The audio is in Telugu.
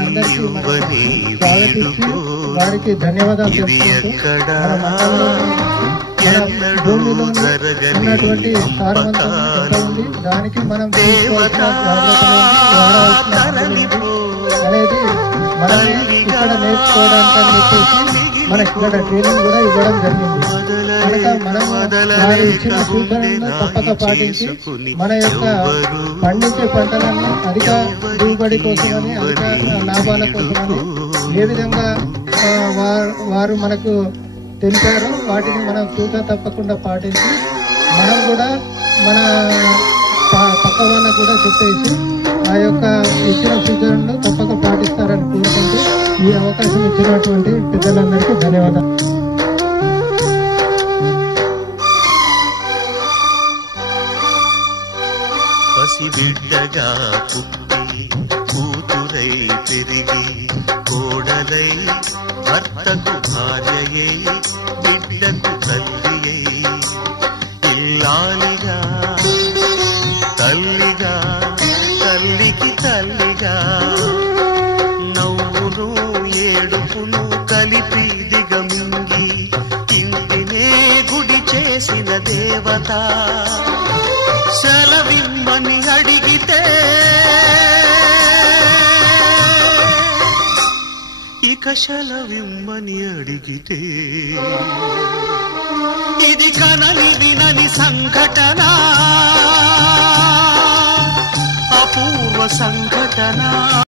అందరికీ స్వాగతించి వారికి ధన్యవాదాలు తెలుపుకుంటూ భూమిలో ఉన్నటువంటి సారవంతం ఎంత ఉంది, దానికి మనం అనేది మనం ఇక్కడ నేర్చుకోవడానికి అని చెప్పేసి మనకి ఇక్కడ ట్రైనింగ్ కూడా ఇవ్వడం జరిగింది. కనుక మనం వారు ఇచ్చిన సూచనలను తప్పక పాటించి మన యొక్క పండించే పంటలను అధిక దిగుబడి కోసమని, అధిక లాభాల కోసమని ఏ విధంగా వారు మనకు తెలిపారో వాటిని మనం సూచన తప్పకుండా పాటించి మనం కూడా మన పక్క వాళ్ళకు కూడా చెప్పేసి ఆ యొక్క ఇచ్చిన సూచనలను తప్పక పాటిస్తారని కోరుకుంటూ ఈ అవకాశం ఇచ్చినటువంటి పెద్దలందరికీ ధన్యవాదాలు. పసిబిడ్డగా పుట్టి కూతురై పెరిగి కోడలై భర్తకు భార్యయై బిడ్డకు తల్లియై ఇల్లాలిగా తల్లిగా తల్లికి తల్లిగా నవ్వును ఏడుపును కలిపి దిగమింగి ఇంటినే గుడి చేసిన దేవత సెలవిమ్మని అడిగితే ఇక సెలవిమ్మని అడిగితే ఇది కనని వినని సంఘటన.